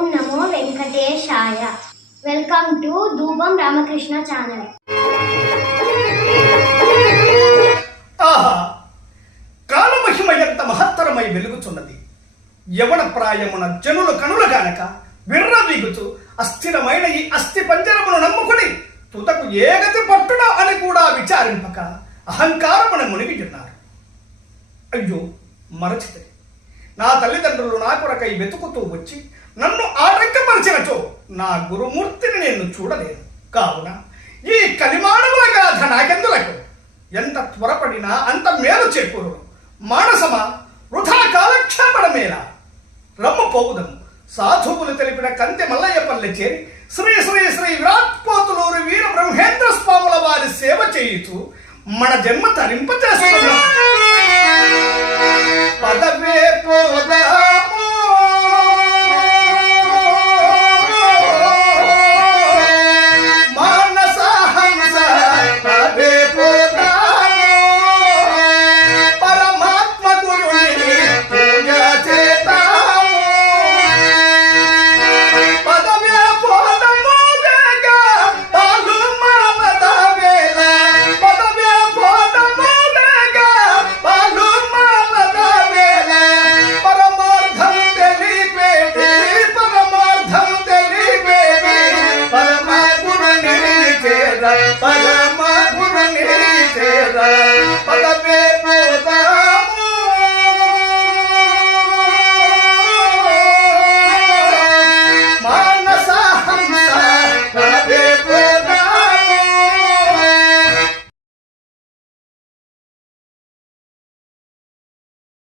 Om Namo Venkatesaya. Welcome to ధూపం Ramakrishna channel ఆహా కాలమహిమ ఎంత మహత్తరమై వెలుగుచున్నది యవన ప్రాయమున జనుల కనుల గానక విర్రవీగుచు అస్థిరమైన ఈ అస్థి పంజరమును నమ్ముకుని తుతకు ఏగతి పట్టుడా అని కూడా విచారింపక అహంకారమున మునిగియున్నారు అయ్యో మరచితే నా తల్లిదండ్రులు నా కొరకై వెతుకుతూ వచ్చి నన్ను ఆటంకపరిచినచో నా గురుమూర్తిని నేను చూడలేను. కావున ఈ కలిమానముల గాథ నాకెందులకు? ఎంత త్వరపడినా అంత మేలు చేకూరు మానసమా వృథా కాలక్షేపణమేలా రమ్ము పోవుదము. సాధువులు తెలిపిన కంతి మల్లయ్యపల్లి చేరి శ్రీ శ్రీ శ్రీ విరాట్పోతులూరు వీర బ్రహ్మేంద్ర స్వాముల వారి సేవ చేయుచు మన జన్మ తరింపచేస్తున్నాం పదవే பரம குணநீ சேதா.